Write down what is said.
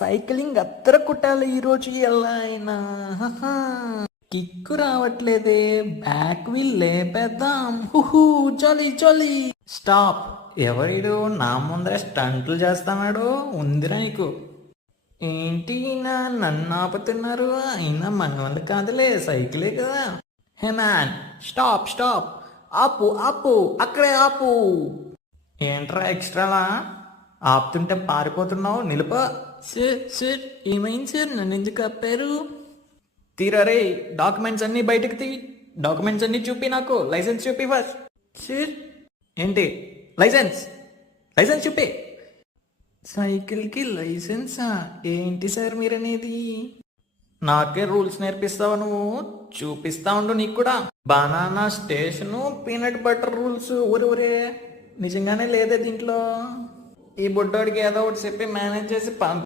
Cycling అత్తర కొట్టాలి ఈరోజు ఎలా అయినా. కిక్కు రావట్లేదే, బ్యాక్ వీల్ లేపేద్దాం. హుహు, జాలీ జాలీ. స్టాప్. ఎవరిడు నా ముందర స్టంట్లు చేస్తున్నాడు? ఉందిరా నీకు. ఏంటి నన్ను ఆపుతున్నారు? అయినా మన వల్ల కాదులే, సైకిలే కదా. Hey man, stop stop. ఆపు ఆపు, అక్కడే ఆపు. ఏంట్రా ఎక్స్ట్రాలా? ఆపుతుంటే పారిపోతున్నావు, నిలుప. సార్ సార్, ఏమైంది సార్? నన్ను ఎందుకు ఆపారు? తీరా రే, డాక్యుమెంట్స్ అన్నీ బయటకు తీ. డాక్యుమెంట్స్ అన్నీ చూపి, నాకు లైసెన్స్ చూపి ఫస్ట్. సార్. ఏంటి? లైసెన్స్. లైసెన్స్ చూపి. సైకిల్కి లైసెన్సా? ఏంటి సార్ మీరనేది? నాకే రూల్స్ నేర్పిస్తావా నువ్వు? చూపిస్తా ఉండు నీకు కూడా. Banana station, peanut butter rules. ఊరే నిజంగానే లేదే దీంట్లో. ఈ బుడ్డోడికి ఏదో ఒకటి చెప్పి మేనేజ్ చేసి